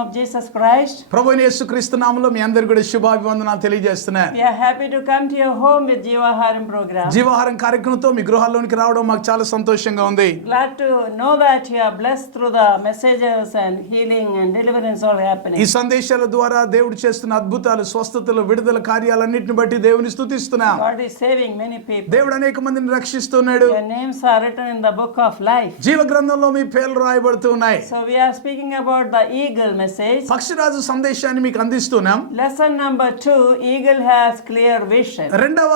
of Jesus Christ. ప్రభువైన యేసుక్రీస్తు నామములో మీ అందరికీ కూడా శుభాభివందనాలు తెలియజేస్తున్నాను. We are happy to come to your home with Jeevaharam program. జీవాహారం కార్యక్రమంతో మీ గృహాల్లోనికి రావడం మాకు చాలా సంతోషంగా ఉంది. Glad to know that you are blessed through the messages and healing and deliverance all happening. ఈ సందేశాల ద్వారా దేవుడు చేస్తున్న అద్భుతాలు, స్వస్థతలు, విడుదల కార్యాలన్నిటిని బట్టి దేవుని స్తుతిస్తున్నాం. God is saving many people. దేవుడు అనేక మందిని రక్షిస్తున్నాడు. Your names are written in the book of life. జీవ గ్రంథంలో మీ పేర్లు రాయబడుతూ ఉన్నాయి. So we are speaking about the eagle message. పక్షిరాజు సందేశాన్ని మీకు అందిస్తున్నాం. Lesson number 2, eagle has clear vision. రెండవ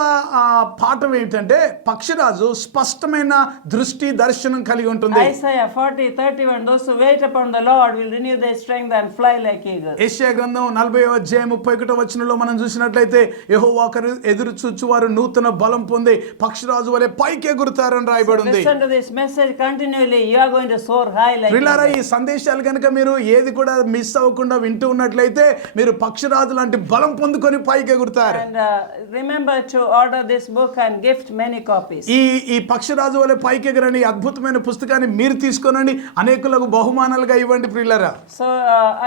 పాఠం ఏంటంటే పక్షిరాజు స్పష్టమైన దృష్టి, దర్శనం కలిగి ఉంటుంది. Isaiah 40:31, those who wait upon the Lord will renew their strength and fly like eagles. యెషయా గ్రంథం 40:31 వచనంలో మనం చూసినట్లయితే యెహోవాకు ఎదురు చూచువారు నూతన బలం పొంది పక్షిరాజు వలె పైకి ఎగురుతారని రాయబడి ఉంది. Listen to this message continually, you are going to soar high like ప్రియులారా, eagles. ఈ సందేశాలు కనుక మీరు ఏది కూడా మిస్ అవ్వకుండా వింటూ ఉన్నట్లయితే మీరు పక్షిరాజు లాంటి బలం పొందుకొని పైకి ఎగురుతారు. And remember to order this book and gift many copies. ఈ పక్షిరాజు వలె పైకి ఎగరని అద్భుతమైన పుస్తకాన్ని మీరు తీసుకోనండి, అనేకులకు బహుమానాలుగా ఇవ్వండి ప్రియులారా. So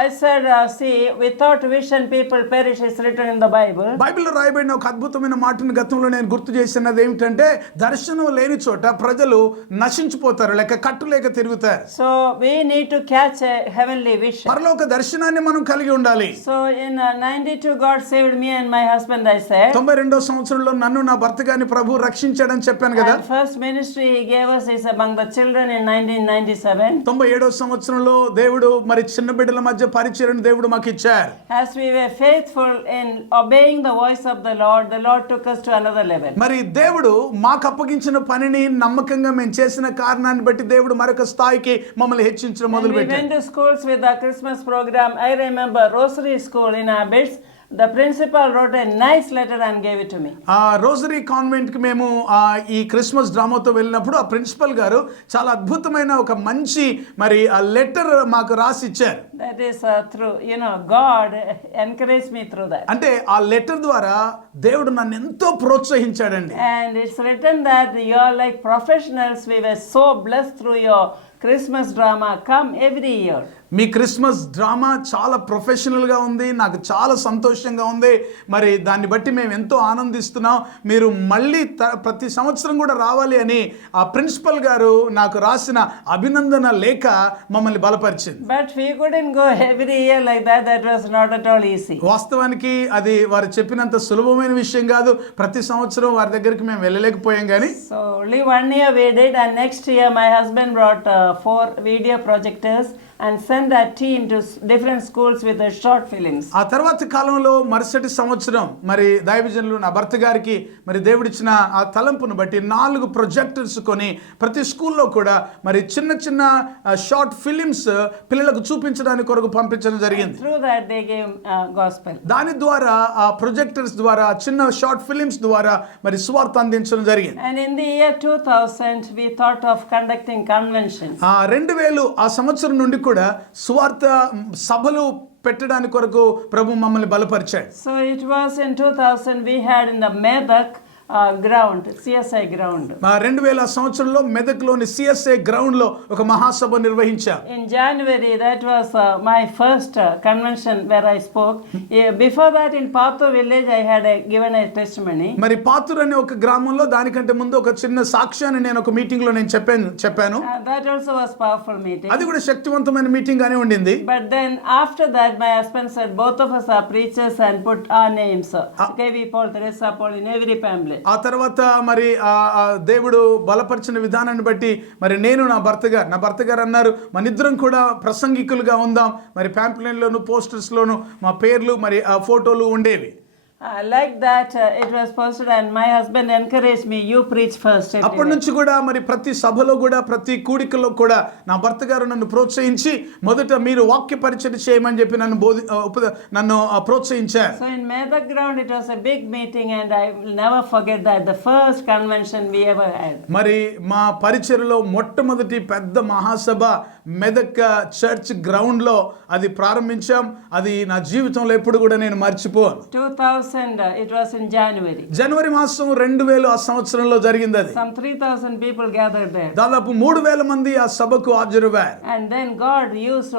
I said, see, without vision people perish, is written in the Bible. బైబిల్లో రాయబడిన ఒక అద్భుతమైన మాటను గతంలో నేను గుర్తు చేసినది ఏమిటంటే, దర్శనం లేని చోట ప్రజలు నశించిపోతారు, లేక కట్టు లేక తిరుగుతారు. So we need to catch a heavenly vision. పరలోక దర్శనాన్ని మనం కలిగి ఉండాలి. So in 92 God saved me and my husband, I said. 92వ సంవత్సరంలో నన్ను నా భర్త గారిని ప్రభు రక్షించాడని చెప్పాను కదా. And first ministry he gave us is among the children in 1997. 97వ సంవత్సరంలో దేవుడు మరి చిన్న బిడ్డల మధ్య పరిచర్యను దేవుడు మాకు ఇచ్చారు. As we were faithful in obeying the voice of the Lord took us to another level. మరి దేవుడు మాకు అప్పగించిన పనిని నమ్మకంగా మేము చేసిన కారణాన్ని బట్టి దేవుడు మరొక స్థాయికి మమ్మల్ని హెచ్చించడం When మొదలు we పెట్టాడు. went to schools with the Christmas program, I remember Rosary School in Abbots. The principal wrote a nice letter and gave it to me. ఆ రోజరీ కాన్వెంట్ కి మేము ఈ క్రిస్మస్ డ్రామాతో వెళ్ళినప్పుడు ఆ ప్రిన్సిపల్ గారు చాలా అద్భుతమైన ఒక మంచి మరి ఆ లెటర్ మాకు రాసి ఇచ్చారు. That is through, God encouraged me through that. అంటే ఆ లెటర్ ద్వారా దేవుడు నన్ను ఎంతో ప్రోత్సహించాడండి. And it's written that you are like professionals. We were so blessed through your Christmas drama. Come every year. Me Christmas drama చాలా ప్రొఫెషనల్గా ఉంది, నాకు చాలా సంతోషంగా ఉంది. మరి దాన్ని బట్టి మేము ఎంతో ఆనందిస్తున్నాం. మీరు మళ్ళీ ప్రతి సంవత్సరం కూడా రావాలి అని ఆ ప్రిన్సిపల్ గారు నాకు రాసిన అభినందన లేఖ మమ్మల్ని బలపరిచింది. But we couldn't go every year like that. That was not at all easy. వాస్తవానికి అది వారు చెప్పినంత సులభమైన విషయం కాదు. ప్రతి సంవత్సరం వారి దగ్గరికి మేము వెళ్ళలేకపోయాం కానీ. So only 1 year we did, and next year my husband brought 4 video projectors and send a team to different schools with the short films. ఆ తర్వాత కాలంలో మరుసటి సంవత్సరం మరి దైవజనులు నా భర్త గారికి మరి దేవుడిచ్చిన ఆ తలంపును బట్టి 4 ప్రొజెక్టర్స్ కొని ప్రతి స్కూల్లో కూడా మరి చిన్న చిన్న షార్ట్ ఫిలిమ్స్ పిల్లలకు చూపించడానికి కొరకు పంపించడం జరిగింది. Through that they gave gospel. దాని ద్వారా ఆ ప్రొజెక్టర్స్ ద్వారా చిన్న షార్ట్ ఫిలిమ్స్ ద్వారా మరి సువార్త అందించడం జరిగింది. And in the year 2000 we thought of conducting conventions. 2000 ఆ సంవత్సరం నుండి కూడా సువార్త సభలు పెట్టడానికి కొరకు ప్రభు మమ్మల్ని బలపరిచాడు. So it was in 2000 we had in the Medak ground, CSI ground. 2000 సంవత్సరంలో మెదక్లోని సిఎస్ఐ గ్రౌండ్ లో ఒక మహాసభ నిర్వహించాం. In January, that was my first convention where I spoke. Before that in Pathu village I had given a testimony. మరి పాతూర్ అనే ఒక గ్రామంలో దానికంటే ముందు ఒక చిన్న సాక్ష్యాన్ని నేను ఒక మీటింగ్ లో నేను చెప్పాను. That also was powerful meeting. అది కూడా శక్తివంతమైన మీటింగ్ గానే ఉండింది. But then after that my husband said both of us are preachers and put our names. KV Paul, Teresa Paul in every pamphlet. ఆ తర్వాత మరి దేవుడు బలపరిచిన విధానాన్ని బట్టి మరి నేను నా భర్త గారు అన్నారు మనిద్దరం కూడా ప్రసంగికులుగా ఉందాం. మరి ప్యాంప్లెట్ లోను పోస్టర్స్ లోను మా పేర్లు మరి ఆ ఫోటోలు ఉండేవి. Like that it was posted and my husband encouraged me, you preach first. అప్పటి నుంచి కూడా మరి ప్రతి సభలో కూడా ప్రతి కూడికలో కూడా నా భర్త గారు నన్ను ప్రోత్సహించి మొదట మీరు వాక్య పరిచయం చేయమని చెప్పి నన్ను ప్రోత్సహించారు. So in Medak ground it was a big meeting and I will never forget that, the first convention we ever had. మరి మా పరిచర్యలో మొట్టమొదటి పెద్ద మహాసభ మెదక్ చర్చ్ గ్రౌండ్ లో అది ప్రారంభించాం. అది నా జీవితంలో ఎప్పుడు కూడా నేను మర్చిపోను. 2000 2000, it was in January. జనవరి మాసం 2000 ఆ సంవత్సరంలో జరిగింది అది. Some 3,000 people gathered there. దాదాపు 3000 మంది ఆ సభకు హాజరయ్యారు. And then God used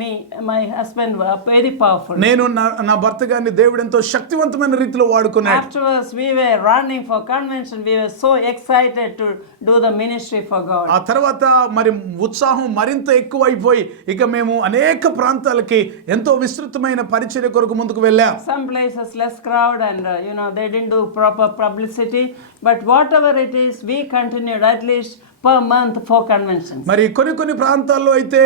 me, my husband, very powerful. నేను నా భర్త గారిని దేవుడు ఎంతో శక్తివంతమైన రీతిలో వాడుకున్నాడు. Afterwards, we were running for convention. We were so excited to do the ministry for God. ఆ తర్వాత మరి ఉత్సాహం మరింత ఎక్కువైపోయి ఇక మేము అనేక ప్రాంతాలకి ఎంతో విస్తృతమైన పరిచర్య కొరకు ముందుకు వెళ్ళాం. Some places less crowd and they didn't do proper publicity, but whatever it is, we continued at least per month 4 conventions. మరి కొన్ని ప్రాంతాల్లో అయితే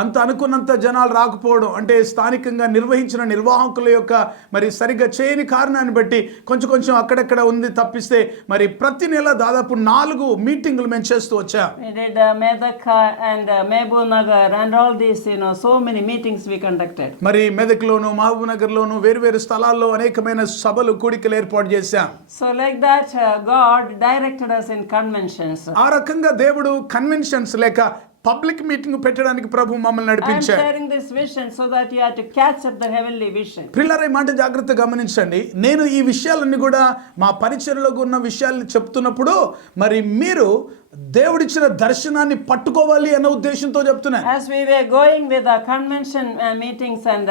అంత అనుకున్నంత జనాలు రాకపోవడం, అంటే స్థానికంగా నిర్వహించిన నిర్వాహకుల యొక్క మరి సరిగ్గా చేయని కారణాన్ని బట్టి కొంచెం అక్కడక్కడ ఉంది తప్పిస్తే మరి ప్రతి నెల దాదాపు 4 మీటింగులు మేము చేస్తూ వచ్చాం. We did Medak and Mehboob Nagar and all these, so many meetings we conducted. మరి మెదక్లోను మహబూబ్ నగర్లోను వేరు స్థలాల్లో అనేకమైన సభలు కూడికలు ఏర్పాటు చేశాం. So like that, God directed us in conventions. ఆ రకంగా దేవుడు కన్వెన్షన్స్ లేక పబ్లిక్ మీటింగ్ పెట్టడానికి ప్రభు మమ్మల్ని I am నడిపించాడు. sharing this vision so that you have to catch up the heavenly vision. పిల్లల ఈ మాట జాగ్రత్తగా గమనించండి. నేను ఈ విషయాలన్నీ కూడా మా పరిచర్యలో ఉన్న విషయాలు చెప్తున్నప్పుడు మరి మీరు దేవుడిచ్చిన దర్శనాన్ని పట్టుకోవాలి అన్న ఉద్దేశంతో చెప్తున్నాను. As we were going with the convention meetings and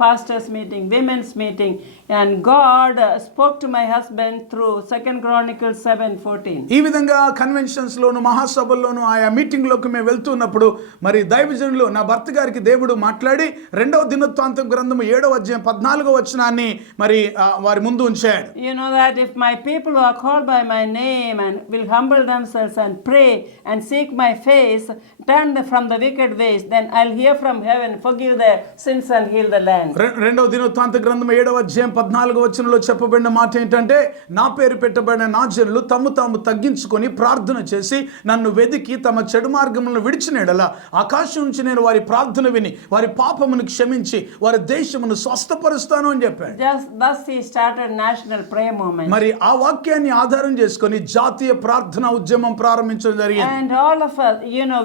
pastors meeting, women's meeting, and God spoke to my husband through 2 Chronicles 7:14. ఈ విధంగా కన్వెన్షన్స్ లోను మహాసభల్లోను ఆయా మీటింగ్ లోకి మేము వెళ్తున్నప్పుడు మరి దైవజనులు నా భర్త గారికి దేవుడు మాట్లాడి 2వ దినవృత్తాంతం గ్రంథము 7వ అధ్యాయం 14వ వచనాన్ని మరి వారి ముందు ఉంచాడు. You know that if my people who are called by my name and will humble themselves and pray and seek my face, turn from the wicked ways, then I'll hear from heaven, forgive their sins and heal the land. 2వ దినవృత్తాంత గ్రంథం 7వ అధ్యాయం 14వ వచనంలో చెప్పబడిన మాట ఏంటంటే, నా పేరు పెట్టబడిన నా జనులు తాము తగ్గించుకొని ప్రార్థన చేసి నన్ను వెదికి తమ చెడు మార్గములను విడిచిన యెడల ఆకాశం నుంచి నేను వారి ప్రార్థన విని వారి పాపమును క్షమించి వారి దేశమును స్వస్థపరుస్తాను అని చెప్పాడు. Just thus he started national prayer movement. మరి ఆ వాక్యాన్ని ఆధారం చేసుకొని జాతీయ ప్రార్థన ఉద్యమం ప్రారంభించడం జరిగింది. And all of us,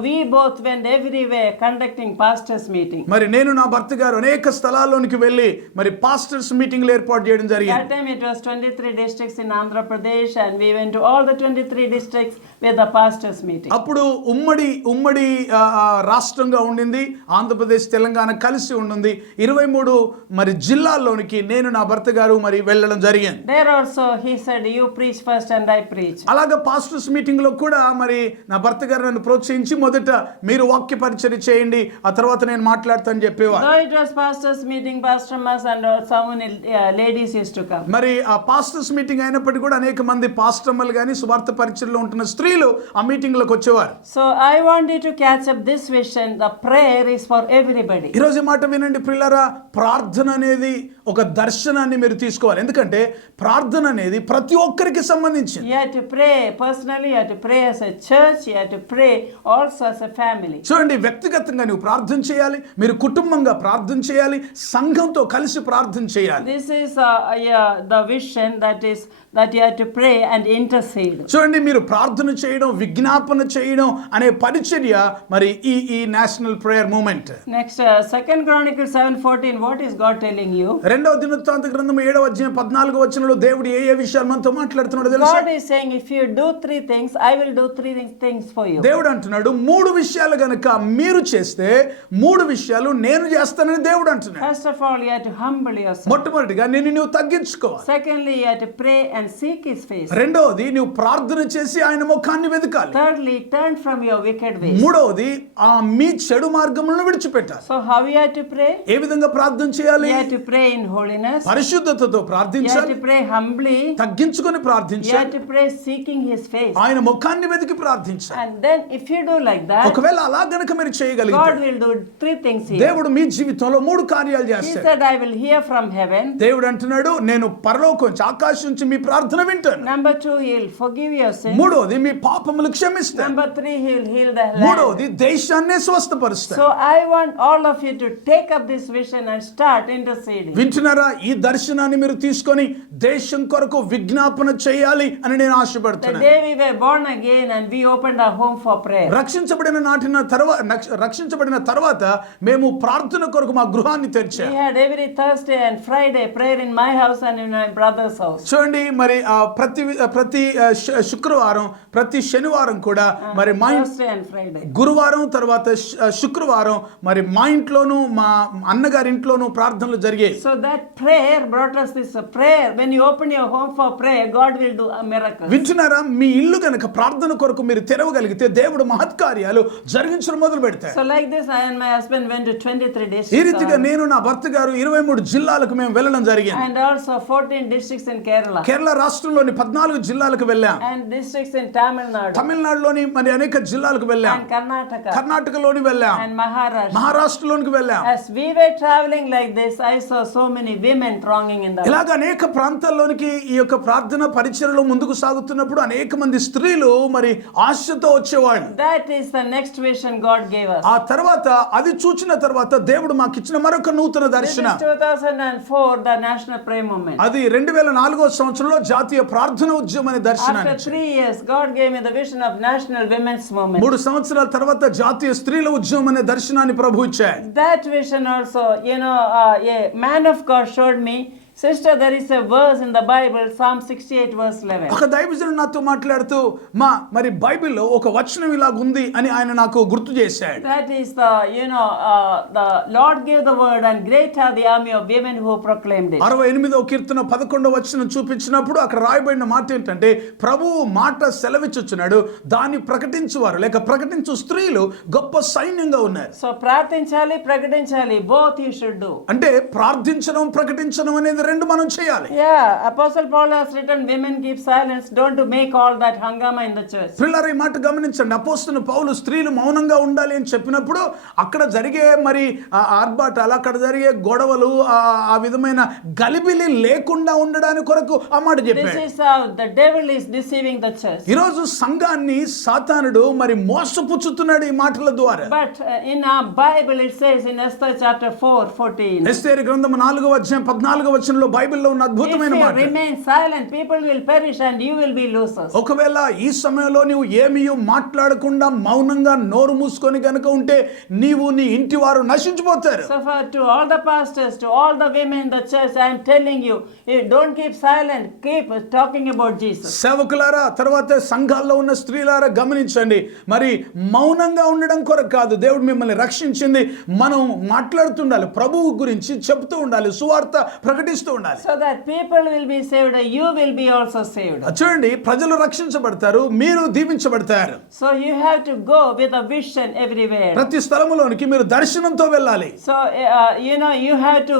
we both went everywhere conducting pastors meeting. మరి నేను నా భర్త గారు అనేక స్థలాల్లోనికి వెళ్ళి మరి పాస్టర్స్ మీటింగ్లు ఏర్పాటు చేయడం That జరిగింది. time it was 23 districts in Andhra Pradesh, and we went to all the 23 districts with the pastors meeting. అప్పుడు ఉమ్మడి రాష్ట్రంగా ఉండింది. ఆంధ్రప్రదేశ్ తెలంగాణ కలిసి ఉండింది. 23 మరి జిల్లాల్లోనికి నేను నా భర్త గారు మరి వెళ్ళడం జరిగింది. There also he said, you preach first and I preach. అలాగా పాస్టర్స్ మీటింగ్ లో కూడా మరి నా భర్త గారు నన్ను ప్రోత్సహించి మొదట మీరు వాక్య పరిచర్య చేయండి, ఆ తర్వాత నేను మాట్లాడతాను చెప్పేవారు. Though it was pastors meeting, Pastor Mas and so many ladies used to come. మరి ఆ పాస్టర్స్ మీటింగ్ అయినప్పటికీ కూడా అనేక మంది పాస్టర్లు కానీ సువార్త పరిచర్యలో ఉంటున్న స్త్రీలు ఆ మీటింగ్ లకు వచ్చేవారు. So I want you to catch up this vision. The prayer is for everybody. ఈ రోజు మాట వినండి ప్రియులారా, ప్రార్థన అనేది ఒక దర్శనాన్ని మీరు తీసుకోవాలి. ఎందుకంటే ప్రార్థన అనేది ప్రతి ఒక్కరికి సంబంధించింది. You have to pray personally, you have to pray as a church, you have to pray also as a family. చూడండి, వ్యక్తిగతంగా నువ్వు ప్రార్థన చేయాలి, మీరు కుటుంబంగా ప్రార్థన చేయాలి, సంఘంతో కలిసి ప్రార్థన చేయాలి. This is the vision that you have to pray and intercede. చూడండి, మీరు ప్రార్థన చేయడం, విజ్ఞాపన చేయడం అనే పరిచర్య మరి ఈ national prayer movement. Next, 2 Chronicles 7:14, what is God telling you? 2వ దినవృత్తాంత గ్రంథం 7వ అధ్యాయం 14వ వచనంలో దేవుడు ఏ విషయాలు మనతో మాట్లాడుతున్నాడో తెలుసా? God is saying, if you do 3 things, I will do 3 things for you. దేవుడు అంటున్నాడు, 3 విషయాలు గనుక మీరు చేస్తే 3 విషయాలు నేను చేస్తానని దేవుడు అంటున్నాడు. First of all, you have to humble yourself. మొట్టమొదటిగా నువ్వు తగ్గించుకోవాలి. Secondly, you have to pray and seek his face. రెండవది నువ్వు ప్రార్థన చేసి ఆయన ముఖాన్ని వెతకాలి. Thirdly, turn from your wicked ways. మూడవది మీ చెడు మార్గములను విడిచిపెట్టాలి. So how you have to pray? ఏ విధంగా ప్రార్థన చేయాలి? You have to pray in holiness. పరిశుద్ధతతో You have ప్రార్థించాలి. to pray humbly. తగ్గించుకొని You ప్రార్థించాలి. have to pray seeking his face. ఆయన ముఖాన్ని వెతికి ప్రార్థించాలి. And then if you do like that, ఒకవేళ అలా గనుక మీరు చేయగలిగితే God will do 3 things here. దేవుడు మీ జీవితంలో 3 కార్యాలు He చేస్తాడు. said, I will hear from heaven. దేవుడు అంటున్నాడు, నేను పరలోకం నుంచి ఆకాశం నుంచి మీ ప్రార్థన వింటాను. Number 2, he will forgive your sins. మూడోది మీ పాపములు క్షమిస్తాను. Number 3, he will heal the land. మూడోది దేశాన్నే స్వస్థపరుస్తాను. So I want all of you to take up this vision and start interceding. వింటున్నారా? ఈ దర్శనాన్ని మీరు తీసుకొని దేశం కొరకు విజ్ఞాపన చేయాలి అని నేను The ఆశపడుతున్నాను. day we were born again and we opened our home for prayer. రక్షించబడిన రక్షించబడిన తర్వాత మేము ప్రార్థన కొరకు మా గృహాన్ని తెరిచాం. We had every Thursday and Friday prayer in my house and in my brother's house. చూడండి మరి ప్రతి శుక్రవారం ప్రతి శనివారం కూడా మరి మా Thursday and Friday. గురువారం తర్వాత శుక్రవారం మరి మా ఇంట్లోనూ మా అన్నగారి ఇంట్లోనూ ప్రార్థనలు జరిగాయి. So that prayer brought us this prayer. When you open your home for prayer, God will do a miracle. వింటున్నారా? మీ ఇల్లు గనుక ప్రార్థన కొరకు మీరు తెరవగలిగితే దేవుడు మహత్కార్యాలు జరిగించడం మొదలు పెడతారు. So like this, I and my husband went to 23 districts. ఈ రీతిగా నేను నా భర్త గారు 23 జిల్లాలకు మేము వెళ్ళడం జరిగింది. And also 14 districts in Kerala. Kerala రాష్ట్రంలోని 14 జిల్లాలకు వెళ్ళాం. And districts in Tamil Nadu. తమిళనాడులోని మరి అనేక జిల్లాలకు వెళ్ళాం. And Karnataka. కర్ణాటకలోని వెళ్ళాం. And Maharashtra. మహారాష్ట్రలోనికి వెళ్ళాం. As we were traveling like this, I saw so many women thronging in the ఇలాగ అనేక ప్రాంతాల్లోనికి ఈ యొక్క ప్రార్థన పరిచర్యలో ముందుకు సాగుతున్నప్పుడు అనేక మంది స్త్రీలు మరి ఆశతో వచ్చేవాళ్ళు. That is the next vision God gave us. ఆ తర్వాత అది చూచిన తర్వాత దేవుడు మాకు ఇచ్చిన మరొక నూతన This దర్శనం. is 2004, the National Prayer Movement. అది 2004 సంవత్సరంలో జాతీయ ప్రార్థన ఉద్యమం అనే After దర్శనాన్ని 3 years, God gave me the vision of National Women's Movement. 3 సంవత్సరాల తర్వాత జాతీయ స్త్రీల ఉద్యమం అనే దర్శనాన్ని ప్రభు ఇచ్చాడు. That vision also, a man of God showed me, sister, there is a verse in the Bible, Psalm 68 verse 11. ఒక దైవజనుడు నాతో మాట్లాడుతూ మరి బైబిల్లో ఒక వచనం ఇలాగ ఉంది అని ఆయన నాకు గుర్తు చేశాడు. That is the Lord gave the word and great are the army of women who proclaimed it. 68వ కీర్తన 11వ వచనం చూపించినప్పుడు అక్కడ రాయబడిన మాట ఏంటంటే ప్రభువు మాట సెలవిచ్చుచున్నాడు, దాన్ని ప్రకటించువారు లేక ప్రకటించు స్త్రీలు గొప్ప సైన్యంగా ఉన్నారు. So ప్రార్థించాలి ప్రకటించాలి, both you should do. అంటే ప్రార్థించడం ప్రకటించడం అనేది రెండు మనం చేయాలి. Yeah, Apostle Paul has written, women keep silence, don't make all that hangama in the church. పిల్లలు ఈ మాట గమనించండి. అపోస్తలుడు పౌలు స్త్రీలు మౌనంగా ఉండాలి అని చెప్పినప్పుడు అక్కడ జరిగే మరి ఆర్భాటాలు, అక్కడ జరిగే గొడవలు, ఆ విధమైన గలిబిలి లేకుండా ఉండడానికి కొరకు ఆ మాట చెప్పాడు. This is how the devil is deceiving the church. ఈరోజు సంఘాన్ని సాతానుడు మరి మోసపుచ్చుతున్నాడు ఈ మాటల ద్వారా. But in our Bible it says in Esther chapter 4:14. ఎస్తేరు గ్రంథం 4వ అధ్యాయం 14వ వచనంలో బైబిల్లో ఉన్న అద్భుతమైన If మాట. you remain silent, people will perish and you will be losers. ఒకవేళ ఈ సమయంలో నీవు ఏమీ మాట్లాడకుండా మౌనంగా నోరు మూసుకొని గనుక ఉంటే నీవు నీ ఇంటి వారు నశించిపోతారు. So for to all the pastors, to all the women in the church, I am telling you, don't keep silent, keep talking about Jesus. సేవకులారా, తర్వాత సంఘాల్లో ఉన్న స్త్రీలారా గమనించండి. మరి మౌనంగా ఉండడం కొరకు కాదు దేవుడు మిమ్మల్ని రక్షించింది. మనం మాట్లాడుతుండాలి, ప్రభువు గురించి చెప్తూ ఉండాలి, సువార్త ప్రకటిస్తూ ఉండాలి. So that people will be saved, you will be also saved. చూడండి, ప్రజలు రక్షించబడతారు, మీరు దీవించబడతారు. So you have to go with a vision everywhere. ప్రతి స్థలములోనికి మీరు దర్శనంతో వెళ్ళాలి. So you have to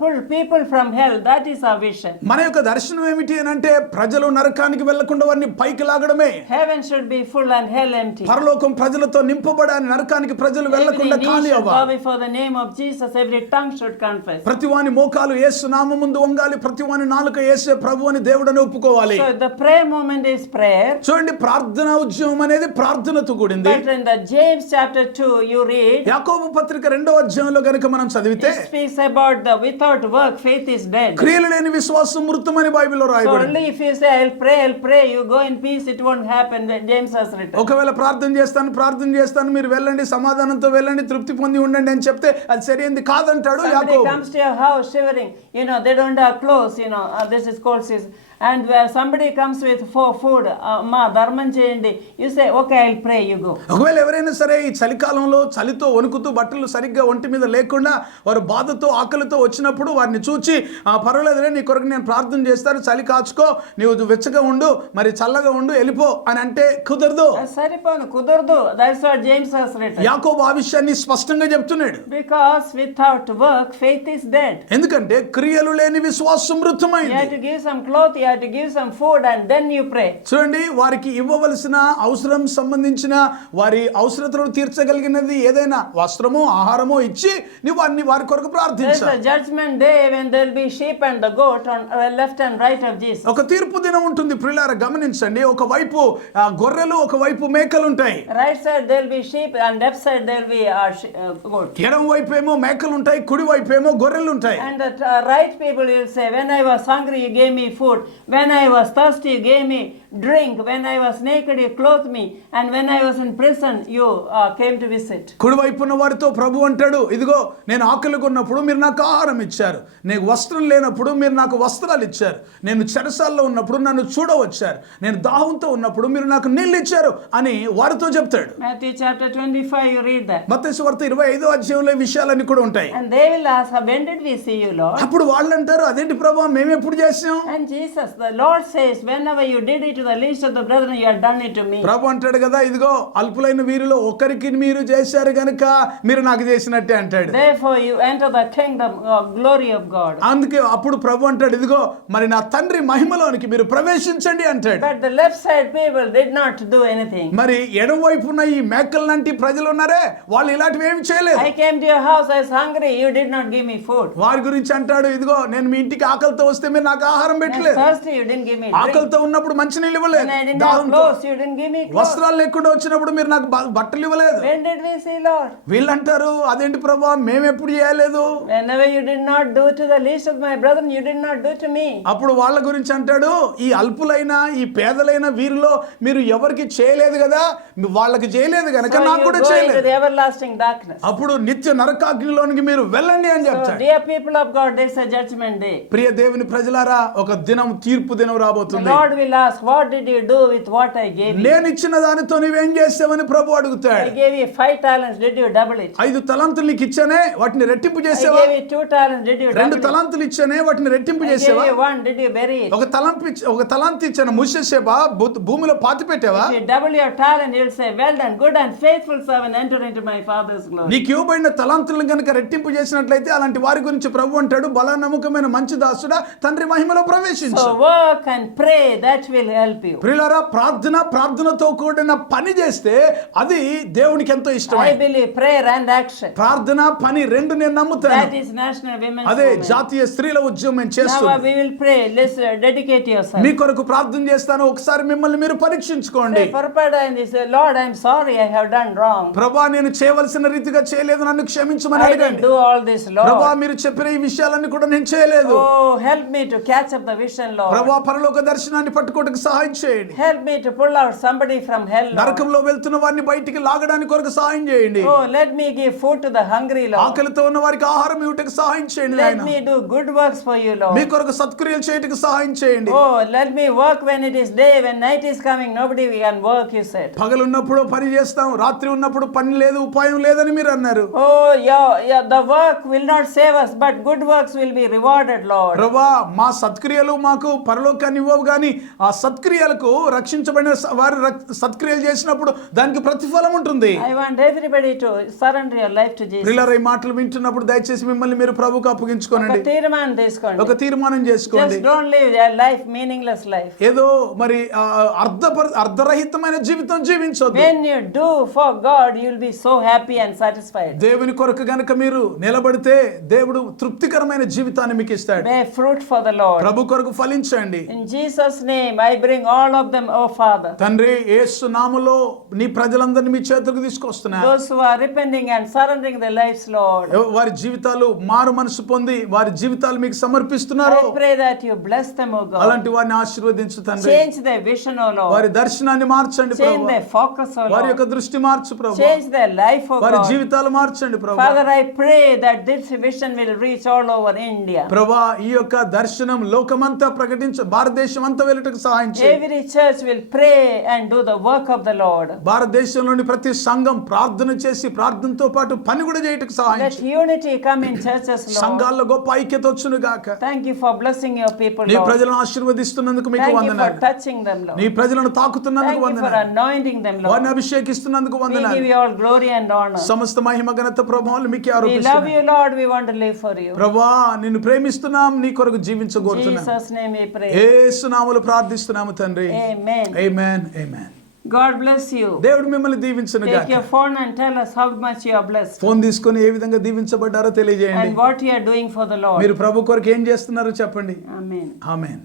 pull people from hell. That is our vision. మన యొక్క దర్శనం ఏమిటి అని అంటే ప్రజలు నరకానికి వెళ్లకుండా వారిని పైకి లాగడమే. Heaven should be full and hell empty. పరలోకం ప్రజలతో నింపబడాలి, నరకానికి ప్రజలు వెళ్లకుండా Every knee ఖాళీ should bow అవ్వాలి. before the name of Jesus. Every tongue should confess. ప్రతి వాని మోకాలు యేసు నామము ముందు వంగాలి, ప్రతి వాని నాలుక యేసే ప్రభు అని దేవుడని ఒప్పుకోవాలి. So the prayer moment is prayer. చూడండి, ప్రార్థనా ఉద్యమం అనేది ప్రార్థనతో కూడింది. But in the James chapter 2 you read, యాకోబు పత్రిక 2వ అధ్యాయంలో గనుక మనం చదివితే it speaks about the without work faith is dead. క్రియలు లేని విశ్వాసం మృతమని బైబిల్లో So రాయబడింది. only if you say I'll pray, you go in peace, it won't happen. James has written. ఒకవేళ ప్రార్థన చేస్తాను మీరు వెళ్ళండి, సమాధానంతో వెళ్ళండి, తృప్తి పొంది ఉండండి అని చెప్తే అది సరైనది కాదంటాడు Somebody యాకోబు. comes to your house shivering, they don't have clothes, this is cold season. And where somebody comes with food, ma dharmam cheyandi, you say okay, I'll pray, you go. ఒకవేళ ఎవరైనా సరే ఈ చలికాలంలో చలితో వణుకుతూ బట్టలు సరిగ్గా ఒంటి మీద లేకుండా వారు బాధతో ఆకలితో వచ్చినప్పుడు వారిని చూచి పర్వాలేదులే నీ కొరకు నేను ప్రార్థన చేస్తాను, చలి కాచుకో, నీవు వెచ్చగా ఉండు, మరి చల్లగా ఉండు, వెళ్ళిపో అని అంటే కుదరదు. సరిపోను, కుదరదు. That's what James has written. యాకోబు ఆ విషయాన్ని స్పష్టంగా చెప్తున్నాడు. Because without work faith is dead. ఎందుకంటే క్రియలు లేని విశ్వాసం You మృతమైంది. have to give some cloth, you have to give some food, and then you pray. చూడండి, వారికి ఇవ్వవలసిన అవసరం సంబంధించిన వారి అవసరతలను తీర్చగలిగినది ఏదైనా వస్త్రమో ఆహారమో ఇచ్చి నువ్వు అన్ని వారి కొరకు There's ప్రార్థించాలి. a judgment day when there will be sheep and the goat on left and right of Jesus. ఒక తీర్పు దినం ఉంటుంది ప్రియులారా, గమనించండి. ఒకవైపు గొర్రెలు, ఒకవైపు మేకలు ఉంటాయి. Right side there will be sheep and left side there will be goat. ఎడం వైపు ఏమో మేకలు ఉంటాయి, కుడి వైపు ఏమో గొర్రెలు ఉంటాయి. And the right people will say, when I was hungry you gave me food, When I was thirsty, you gave me drink. When I was naked, you clothed me. And when I was in prison, you came to visit. కుడివైపున్న వారితో ప్రభు అంటాడు, ఇదిగో నేను ఆకలిగా ఉన్నప్పుడు మీరు నాకు ఆహారం ఇచ్చారు, నేను వస్త్రం లేనప్పుడు మీరు నాకు వస్త్రాలు ఇచ్చారు, నేను చెరసాల్లో ఉన్నప్పుడు నన్ను చూడవచ్చారు, నేను దాహంతో ఉన్నప్పుడు మీరు నాకు నీళ్ళు ఇచ్చారు అని వారితో చెప్తాడు. Matthew chapter 25, you read that. మత్తయి సువార్త 25వ అధ్యాయంలో ఈ విషయాలన్నీ కూడా ఉంటాయి. And they will ask, when did we see you, Lord? అప్పుడు వాళ్ళు అంటారు, అదేంటి ప్రభు మేము ఎప్పుడు చేసాం? And Jesus, the Lord says, whenever you did it to the least of the brethren, you have done it to me. ప్రభు అంటాడు కదా, ఇదిగో అల్పులైన వీరిలో ఒకరికి మీరు చేశారు గనుక మీరు నాకు చేసినట్టే అంటాడు. Therefore you enter the kingdom glory of God. అందుకే అప్పుడు ప్రభు అంటాడు, ఇదిగో మరి నా తండ్రి మహిమలోనికి మీరు ప్రవేశించండి అంటాడు. But the left side people did not do anything. మరి ఎడమ వైపున ఈ మేకల లాంటి ప్రజలు ఉన్నారే, వాళ్ళు ఇలాంటివి ఏమి చేయలేదు. I came to your house, I was hungry, you did not give me food. వారి గురించి అంటాడు, ఇదిగో నేను మీ ఇంటికి ఆకలితో వస్తే మీరు నాకు ఆహారం I was పెట్టలేదు, thirsty, you didn't give me drink. ఆకలితో ఉన్నప్పుడు మంచినీళ్ళు When ఇవ్వలేదు, I didn't have దాహంతో clothes, you didn't give me clothes. వస్త్రాలు లేకుండా వచ్చినప్పుడు మీరు నాకు బట్టలు ఇవ్వలేదు. When did we see, Lord? వీళ్ళంటారు, అదేంటి ప్రభు మేము ఎప్పుడు చేయలేదు. Whenever you did not do to the least of my brethren, you did not do to me. అప్పుడు వాళ్ళ గురించి అంటాడు, ఈ అల్పులైన ఈ పేదలైన వీరిలో మీరు ఎవరికి చేయలేదు కదా, వాళ్ళకి చేయలేదు గనక So నాకు you కూడా go into చేయలేదు. the everlasting darkness. అప్పుడు నిత్య నరకాగ్నిలోనికి మీరు వెళ్ళండి అని So చెప్తాడు. dear people of God, there's a judgment day. ప్రియ దేవుని ప్రజలారా, ఒక దినం తీర్పు దినం The రాబోతుంది. Lord will ask, what did you do with what I gave you? నేను ఇచ్చిన దానితో నువ్వేం చేసావని ప్రభు I అడుగుతాడు. gave you 5 talents, did you double it? 5 తలాంతులు నీకు ఇచ్చానే, వాటిని రెట్టింపు I చేసావా? gave you 2 talents, did you 2 double it? తలాంతులు ఇచ్చానే, వాటిని రెట్టింపు I gave చేసావా? you 1, did you bury it? ఒక తలాంతు ఇచ్చాను, మూసేసేవా? భూమిలో పాతి పెట్టావా? If you double your talent, you'll say, well done, good and faithful servant, enter into my Father's glory. నీకు ఇవ్వబడిన తలాంతులను కనుక రెట్టింపు చేసినట్లయితే అలాంటి వారి గురించి ప్రభు అంటాడు, బల నమ్మకమైన మంచి దాసుడా తండ్రి మహిమలో ప్రవేశించు. So work and pray, that will help you. ప్రియులారా, ప్రార్థనతో కూడిన పని చేస్తే అది దేవునికి ఎంతో I ఇష్టమే. believe prayer and action. ప్రార్థన పని రెండు నేను నమ్ముతాను. That is National Women's అదే Movement. జాతీయ స్త్రీల ఉద్యమం Now చేస్తుంది. we will pray. Let's dedicate yourself. మీ కొరకు ప్రార్థన చేస్తాను, ఒకసారి మిమ్మల్ని మీరు పరీక్షించుకోండి. Say, Prabhupada, and say, Lord, I'm sorry, I have done wrong. ప్రభా నేను చేయవలసిన రీతిగా చేయలేదు, నన్ను క్షమించమని I didn't అడగండి. do all this, ప్రభా Lord. మీరు చెప్పిన ఈ విషయాలన్నీ కూడా నేను చేయలేదు. Oh, help me to catch up the vision, Lord. ప్రభా పరలోక దర్శనాన్ని పట్టుకోవడానికి సహాయం చేయండి. Help me to pull out somebody from hell, Lord. నరకంలో వెళ్తున్న వారిని బయటికి లాగడానికి కొరకు సహాయం చేయండి. Oh, let me give food to the hungry, Lord. ఆకలితో ఉన్న వారికి ఆహారం ఇవ్వడానికి సహాయం చేయండి Let నాయన. me do good works for you, Lord. మీ కొరకు సత్క్రియలు చేయడానికి సహాయం చేయండి. Oh, let me work when it is day, when night is coming, nobody can work, you said. పగలు ఉన్నప్పుడు పని చేస్తాం, రాత్రి ఉన్నప్పుడు పని లేదు, ఉపాయం లేదని మీరు అన్నారు. Oh, yeah, the work will not save us, but good works will be rewarded, Lord. ప్రభా మా సత్క్రియలు మాకు పరలోకాన్ని ఇవ్వవు, కానీ ఆ సత్క్రియలకు రక్షించబడిన వారు సత్క్రియలు చేసినప్పుడు దానికి ప్రతిఫలం ఉంటుంది. I want everybody to surrender your life to Jesus. ప్రియులారా, ఈ మాటలు వింటున్నప్పుడు దయచేసి మిమ్మల్ని మీరు ప్రభువుకు అప్పగించుకోనండి. ఒక తీర్మానం తీసుకోండి. ఒక తీర్మానం చేసుకోండి. Just don't live a life, meaningless life. ఏదో మరి అర్ధరహితమైన జీవితం జీవించొద్దు. When you do for God, you will be so happy and satisfied. దేవుని కొరకు గనుక మీరు నిలబడితే దేవుడు తృప్తికరమైన జీవితాన్ని మీకు ఇస్తాడు. Bear fruit for the Lord. ప్రభు కొరకు ఫలించండి. In Jesus' name, I bring all of them, oh Father. తండ్రి, యేసు నామములో నీ ప్రజలందరినీ మీ చేతులకు తీసుకొస్తున్నా. Those who are repenting and surrendering their lives, Lord. వారి జీవితాలు మారు మనసు పొంది వారి జీవితాలు మీకు సమర్పిస్తున్నారు. I pray that you bless them, oh God. అలాంటి వారిని ఆశీర్వదించు తండ్రి. Change their vision, oh Lord. వారి దర్శనాన్ని మార్చండి Change Prabhu. their focus, oh వారి Lord. యొక్క దృష్టి మార్చు ప్రభు. Change their life, oh వారి God. జీవితాలు మార్చండి ప్రభు. Father, I pray that this vision will reach all over India. ప్రభా ఈ యొక్క దర్శనం లోకమంతా భారతదేశం అంతా వెళ్ళటకు సహాయం చేయండి. Every church will pray and do the work of the Lord. భారతదేశంలోని ప్రతి సంఘం ప్రార్థన చేసి ప్రార్థనతో పాటు పని కూడా చేయటకు సహాయం Let చేయండి. unity come in churches, Lord. సంఘాల్లో గొప్ప ఐక్యత వచ్చును గాక. Thank you for blessing your people, నీ Lord. ప్రజలను ఆశీర్వదిస్తున్నందుకు మీకు Thank you for వందనాలు. touching them, నీ Lord. ప్రజలను తాకుతున్నందుకు Thank you for వందనాలు. anointing them, వారిని Lord. అభిషేకిస్తున్నందుకు We give వందనాలు. you all glory and honor. సమస్త మహిమ ఘనత ప్రభావాలు మీకే We love ఆరోపిస్తున్నాను. you, Lord. We want to live for you. ప్రభా నిన్ను ప్రేమిస్తున్నాం, నీ కొరకు జీవించగోరుతున్నాం. Jesus' name we pray. యేసు నామములో ప్రార్థిస్తున్నాము తండ్రి. Amen. Amen amen. God bless you. దేవుడు మిమ్మల్ని దీవించును Take గాక. your phone and tell us how much you are blessed phone తీసుకొని ఏ విధంగా దీవించబడ్డారో తెలియజేయండి. and what you are doing for the Lord. మీరు ప్రభు కొరకు ఏం చేస్తున్నారో చెప్పండి. Amen. ఆమేన్.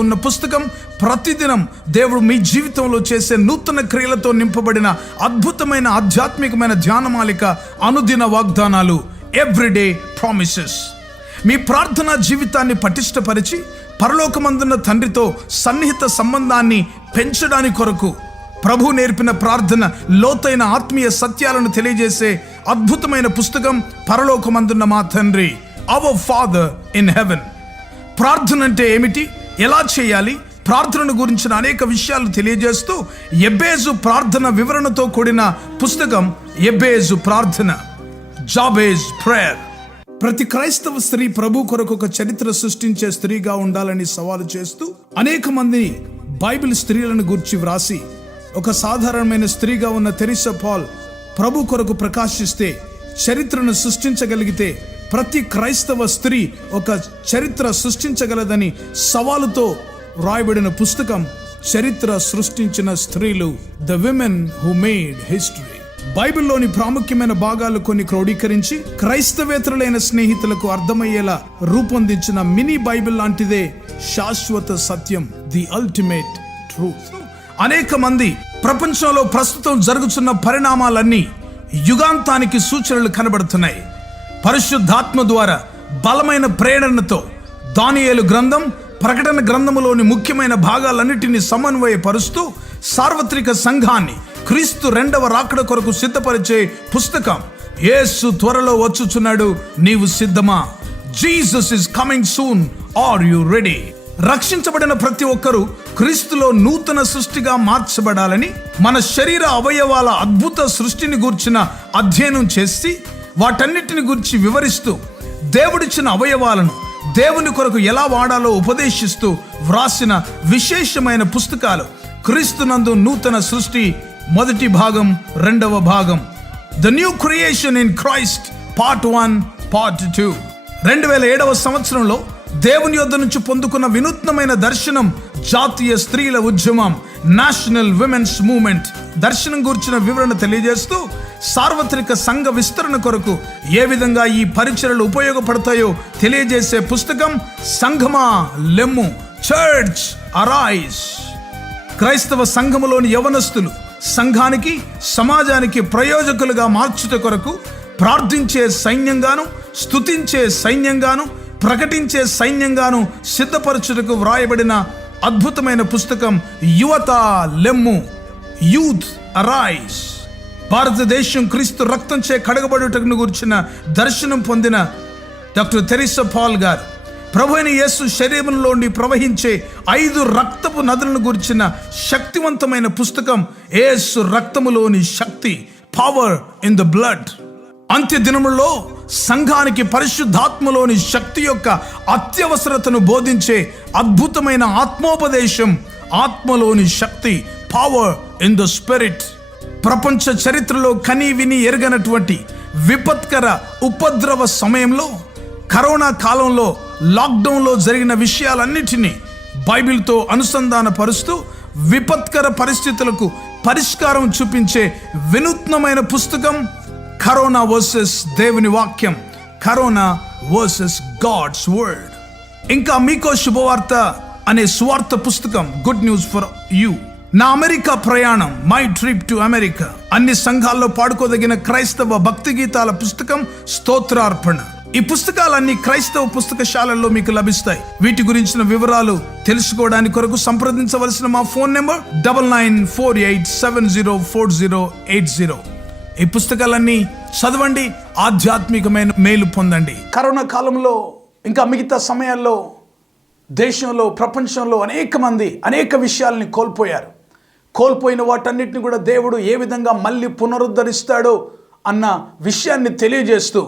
ఉన్న పుస్తకం ప్రతిదినం దేవుడు మీ జీవితంలో చేసే నూతన క్రియలతో నింపబడిన అద్భుతమైన ఆధ్యాత్మికమైన ధ్యానమాలిక అనుదిన వాగ్దానాలు, ఎవ్రీడే ప్రామిసెస్. మీ ప్రార్థనా జీవితాన్ని పటిష్టపరిచి పరలోకమందున్న తండ్రితో సన్నిహిత సంబంధాన్ని పెంచడానికి కొరకు ప్రభు నేర్పిన ప్రార్థన, లోతైన ఆత్మీయ సత్యాలను తెలియజేసే అద్భుతమైన పుస్తకం పరలోకమందున్న మా తండ్రి, అవర్ ఫాదర్ ఇన్ హెవెన్. ప్రార్థన అంటే ఏమిటి, ఎలా చేయాలి, ప్రార్థనను గురించిన అనేక విషయాలు తెలియజేస్తూ ఎబ్బేజు ప్రార్థన వివరణతో కూడిన పుస్తకం ఎబ్బేజు ప్రార్థన, జాబేజ్ ప్రేయర్. ప్రతి క్రైస్తవ స్త్రీ ప్రభు కొరకు ఒక చరిత్ర సృష్టించే స్త్రీగా ఉండాలని సవాలు చేస్తూ అనేక మంది బైబిల్ స్త్రీలను గురించి వ్రాసి, ఒక సాధారణమైన స్త్రీగా ఉన్న తెరిసా పాల్ ప్రభు కొరకు ప్రకాశిస్తే చరిత్రను సృష్టించగలిగితే ప్రతి క్రైస్తవ స్త్రీ ఒక చరిత్ర సృష్టించగలదని సవాలుతో రాయబడిన పుస్తకం చరిత్ర సృష్టించిన స్త్రీలు, the women who made history. బైబిల్లోని ప్రాముఖ్యమైన భాగాలు కొన్ని క్రోడీకరించి క్రైస్తవేతరులైన స్నేహితులకు అర్థమయ్యేలా రూపొందించిన మినీ బైబిల్ లాంటిదే శాశ్వత సత్యం, ది అల్టిమేట్ ట్రూత్. అనేక మంది ప్రపంచంలో ప్రస్తుతం జరుగుతున్న పరిణామాలన్నీ యుగాంతానికి సూచనలు కనబడుతున్నాయి. పరిశుద్ధాత్మ ద్వారా బలమైన ప్రేరణతో దానియేలు గ్రంథం, ప్రకటన గ్రంథములోని ముఖ్యమైన భాగాలన్నిటినీ సమన్వయపరుస్తూ సార్వత్రిక సంఘాన్ని క్రీస్తు రెండవ రాకడ కొరకు సిద్ధపరిచే పుస్తకం. యేసు త్వరలో వచ్చుచున్నాడు, నీవు సిద్ధమా? Jesus is coming soon, are you ready? రక్షించబడిన ప్రతి ఒక్కరూ క్రీస్తులో నూతన సృష్టిగా మార్చబడాలని మన శరీర అవయవాల అద్భుత సృష్టిని గూర్చిన అధ్యయనం చేసి వాటన్నిటిని గురించి వివరిస్తూ దేవుడిచ్చిన అవయవాలను దేవుని కొరకు ఎలా వాడాలో ఉపదేశిస్తూ వ్రాసిన విశేషమైన పుస్తకాలు క్రీస్తునందు నూతన సృష్టి మొదటి భాగం, రెండవ భాగం, the new creation in Christ part 1, part 2. 2007వ సంవత్సరంలో దేవుని యొద్ద నుంచి పొందుకున్న వినూత్నమైన దర్శనం, జాతీయ స్త్రీల ఉద్యమం, నేషనల్ విమెన్స్ మూవ్మెంట్ దర్శనం గురించిన వివరణ తెలియజేస్తూ సార్వత్రిక సంఘ విస్తరణ కొరకు ఏ విధంగా ఈ పరిచర్యలు ఉపయోగపడతాయో తెలియజేసే పుస్తకం సంఘమా లెమ్ము, చర్చ్ అరైజ్. క్రైస్తవ సంఘములోని యవనస్తులు సంఘానికి, సమాజానికి ప్రయోజకులుగా మార్చుట కొరకు ప్రార్థించే సైన్యంగాను, స్తుతించే సైన్యంగాను, ప్రకటించే సైన్యంగాను సిద్ధపరచుటకు వ్రాయబడిన అద్భుతమైన పుస్తకం యువత లెమ్ము, యూత్ అరైజ్. భారతదేశం క్రీస్తు రక్తంచే కడగబడుటకు గురించిన దర్శనం పొందిన డాక్టర్ తెరిసా పాల్ గారు ప్రభువైన యేసు శరీరంలోని ప్రవహించే 5 రక్తపు నదులను గురించిన శక్తివంతమైన పుస్తకం యేసు రక్తములోని శక్తి, పవర్ ఇన్ ద బ్లడ్. అంత్య దినములలో సంఘానికి పరిశుద్ధాత్మలోని శక్తి యొక్క అత్యవసరతను బోధించే అద్భుతమైన ఆత్మోపదేశం, ఆత్మలోని శక్తి, పవర్ ఇన్ ద స్పిరిట్. ప్రపంచ చరిత్రలో కని విని ఎరగనటువంటి విపత్కర ఉపద్రవ సమయంలో, కరోనా కాలంలో, లాక్డౌన్లో జరిగిన విషయాలన్నిటినీ బైబిల్తో అనుసంధానపరుస్తూ విపత్కర పరిస్థితులకు పరిష్కారం చూపించే వినూత్నమైన పుస్తకం కరోనా వర్సెస్ దేవుని వాక్యం, కరోనా వర్సెస్ గాడ్స్ వర్డ్. ఇంకా మీకో శుభవార్త అనే సువార్త పుస్తకం, గుడ్ న్యూస్ ఫర్ యూ. నా అమెరికా ప్రయాణం, మై ట్రిప్ టు అమెరికా. అన్ని సంఘాల్లో పాడుకోదగిన క్రైస్తవ భక్తి గీతాల పుస్తకం స్తోత్రార్పణ. ఈ పుస్తకాలన్నీ క్రైస్తవ పుస్తకశాలల్లో మీకు లభిస్తాయి. వీటి గురించిన వివరాలు తెలుసుకోవడానికి కొరకు సంప్రదించవలసిన మా ఫోన్ నెంబర్ 9948704080. ఈ పుస్తకాలన్నీ చదవండి, ఆధ్యాత్మికమైన మేలు పొందండి. కరోనా కాలంలో ఇంకా మిగతా సమయాల్లో దేశంలో, ప్రపంచంలో అనేక మంది అనేక విషయాల్ని కోల్పోయారు. కోల్పోయిన వాటన్నిటిని కూడా దేవుడు ఏ విధంగా మళ్ళీ పునరుద్ధరిస్తాడో అన్న విషయాన్ని తెలియజేస్తూ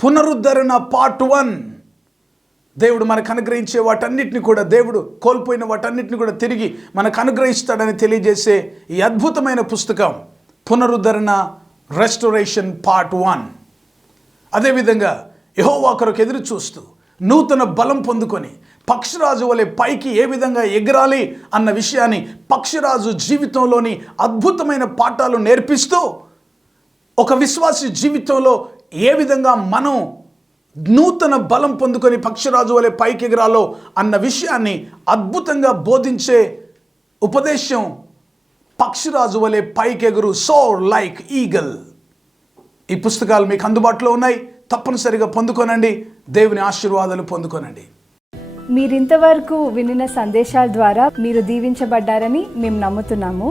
పునరుద్ధరణ పార్ట్ 1, దేవుడు మనకు అనుగ్రహించే వాటన్నిటిని కూడా, దేవుడు కోల్పోయిన వాటన్నిటిని కూడా తిరిగి మనకు అనుగ్రహిస్తాడని తెలియజేసే ఈ అద్భుతమైన పుస్తకం పునరుద్ధరణ, రెస్టోరేషన్ పార్ట్ 1. అదేవిధంగా యెహోవా కొరకు ఎదురు చూస్తూ నూతన బలం పొందుకొని పక్షిరాజు వలె పైకి ఏ విధంగా ఎగరాలి అన్న విషయాన్ని పక్షిరాజు జీవితంలోని అద్భుతమైన పాఠాలు నేర్పిస్తూ ఒక విశ్వాసి జీవితంలో ఏ విధంగా మనం నూతన బలం పొందుకొని పక్షిరాజు వలె పైకి ఎగరాలో అన్న విషయాన్ని అద్భుతంగా బోధించే ఉపదేశం పక్షిరాజు వలె పైకి ఎగురు, సోర్ లైక్ ఈగల్. ఈ పుస్తకాలు మీకు అందుబాటులో ఉన్నాయి, తప్పనిసరిగా పొందుకోనండి. దేవుని ఆశీర్వాదాలు పొందుకోనండి. మీరింతవరకు వినిన సందేశాల ద్వారా మీరు దీవించబడ్డారని మేము నమ్ముతున్నాము.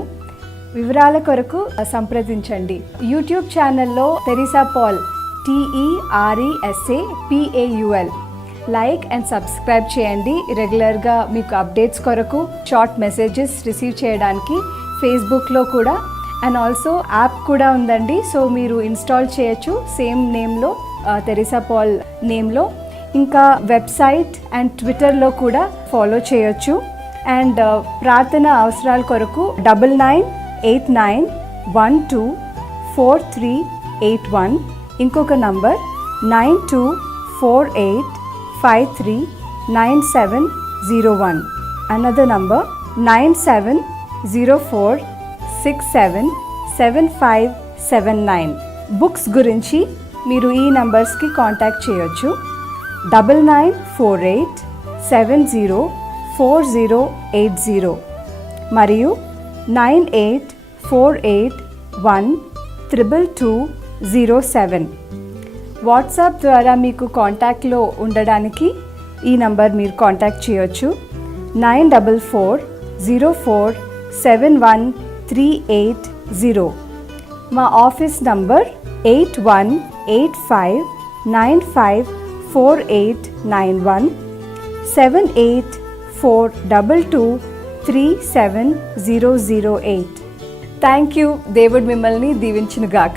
వివరాల కొరకు సంప్రదించండి. యూట్యూబ్ ఛానల్లో Teresa Paul TERESAPAUL like and subscribe చేయండి. రెగ్యులర్గా మీకు అప్డేట్స్ కొరకు షార్ట్ మెసేజెస్ రిసీవ్ చేయడానికి ఫేస్బుక్లో కూడా అండ్ ఆల్సో యాప్ కూడా ఉందండి. సో మీరు ఇన్స్టాల్ చేయొచ్చు సేమ్ నేమ్లో, తెరిసా పాల్ నేమ్లో. ఇంకా వెబ్సైట్ అండ్ ట్విట్టర్లో కూడా ఫాలో చేయొచ్చు. అండ్ ప్రార్థన అవసరాల కొరకు 9989124381, ఇంకొక నంబర్ 9248539701, అనదర్ నంబర్ 9704677579. బుక్స్ గురించి మీరు ఈ నంబర్స్కి కాంటాక్ట్ చేయొచ్చు. 9948704080 మరియు 9848122207. వాట్సాప్ ద్వారా మీకు కాంటాక్ట్లో ఉండడానికి ఈ నంబర్ మీరు కాంటాక్ట్ చేయొచ్చు. 9404713880. మా ఆఫీస్ నంబర్ 8185954891 7842237008. Thank you. దేవుడు మిమ్మల్ని దీవించునుగాక.